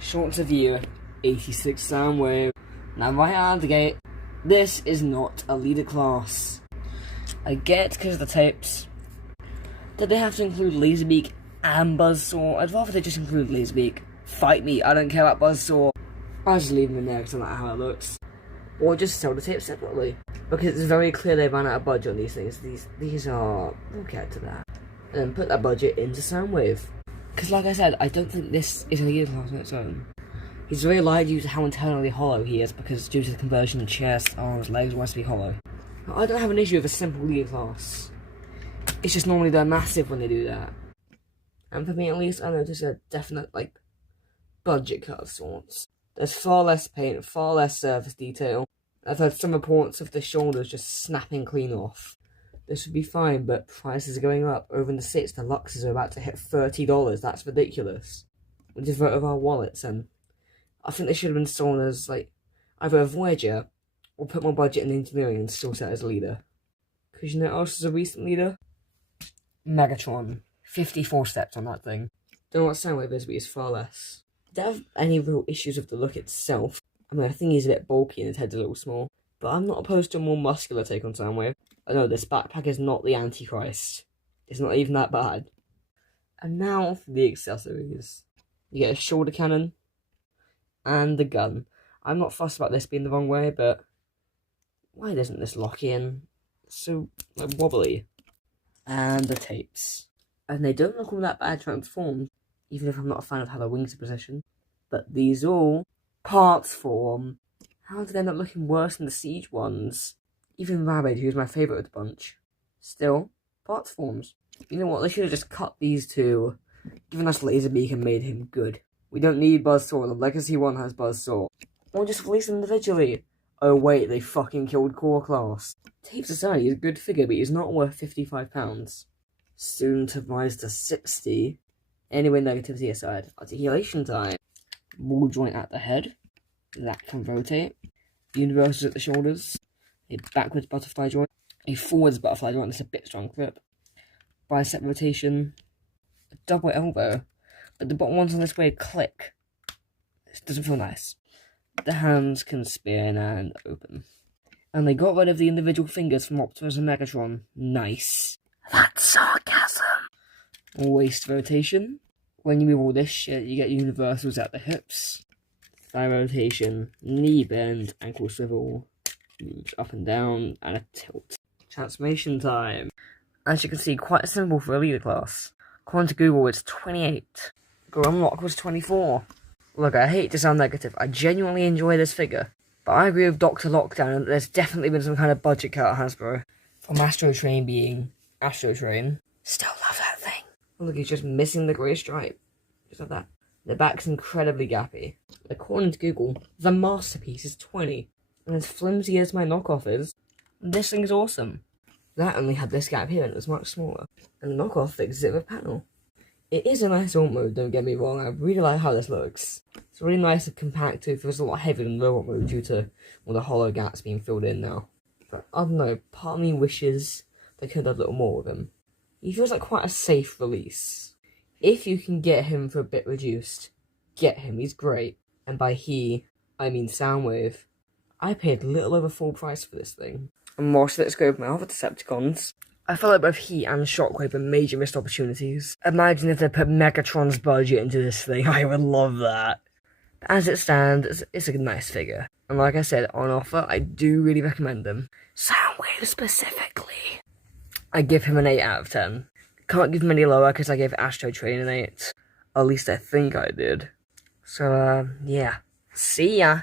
Short review, 86 Soundwave. Now right out of the gate, this is not a leader class. I get because of the tapes that they have to include Laserbeak and Buzzsaw. I'd rather they just include Laserbeak. Fight me, I don't care about Buzzsaw. I'll just leave them in there because I don't like how it looks. Or just sell the tapes separately. Because it's very clear they ran out of budget on these things. These are, we'll get to that. And put that budget into Soundwave. Because like I said, I don't think this is a leader class on its own. He's very light due to how internally hollow he is, because due to the conversion of chest, arms, legs, wants to be hollow. Now, I don't have an issue with a simple leader class. It's just normally they're massive when they do that. And for me at least, I noticed a definite, budget cut of sorts. There's far less paint, far less surface detail. I've heard some reports of the shoulders just snapping clean off. This would be fine, but prices are going up. Over in the States, the Luxes are about to hit $30. That's ridiculous. We just vote with our wallets, and I think they should have been sold as, either a Voyager, or put more budget in engineering and still set as a leader. Because you know what else is a recent leader? Megatron. 54 steps on that thing. Don't know what Soundwave is, but it's far less. Don't have any real issues with the look itself. I mean, I think he's a bit bulky and his head's a little small. But I'm not opposed to a more muscular take on Soundwave. I know this backpack is not the Antichrist. It's not even that bad. And now for the accessories. You get a shoulder cannon and the gun. I'm not fussed about this being the wrong way, but why doesn't this lock in? It's so wobbly. And the tapes. And they don't look all that bad transformed, even if I'm not a fan of how the wings are positioned. But these all parts form. How did they end up looking worse than the Siege ones? Even Rabbit, who's my favourite of the bunch. Still, parts forms. You know what, they should have just cut these two, given us Laserbeak and made him good. We don't need Buzzsaw, the Legacy one has Buzzsaw. Or just release them individually. Oh wait, they fucking killed Core Class. Tape Society is a good figure, but he's not worth £55. Soon to rise to 60. Anyway, negativity aside, articulation time. Ball joint at the head. That can rotate. Universals at the shoulders. A backwards butterfly joint. A forwards butterfly joint that's a bit strong grip. Bicep rotation. A double elbow. But the bottom ones on this way click. This doesn't feel nice. The hands can spin and open. And they got rid of the individual fingers from Optimus and Megatron. Nice. That's sarcasm. Waist rotation. When you move all this shit, you get universals at the hips. Thigh rotation, knee bend, ankle swivel, moves up and down, and a tilt. Transformation time. As you can see, quite simple for a leader class. According to Google, it's 28. Grumlock was 24. Look, I hate to sound negative, I genuinely enjoy this figure. But I agree with Dr. Lockdown that there's definitely been some kind of budget cut at Hasbro. From Astro Train being Astro Train. Still love that thing. Look, he's just missing the grey stripe. Just like that. The back's incredibly gappy. According to Google, the masterpiece is 20. And as flimsy as my knockoff is, this thing is awesome. That only had this gap here and it was much smaller. And the knockoff fixes it with panel. It is a nice alt mode, don't get me wrong, I really like how this looks. It's really nice and compact too, it feels a lot heavier than robot mode due to all the hollow gaps being filled in now. But I don't know, part of me wishes they could have done a little more with him. He feels like quite a safe release. If you can get him for a bit reduced, get him, he's great. And by he, I mean Soundwave. I paid little over full price for this thing. And whilst let's go with my other Decepticons, I felt like both he and Shockwave were major missed opportunities. Imagine if they put Megatron's budget into this thing, I would love that. But as it stands, it's a nice figure. And like I said, on offer, I do really recommend them. Soundwave specifically. I give him an 8 out of 10. Can't give him any lower because I gave Astro Train an 8. At least I think I did. So, yeah. See ya!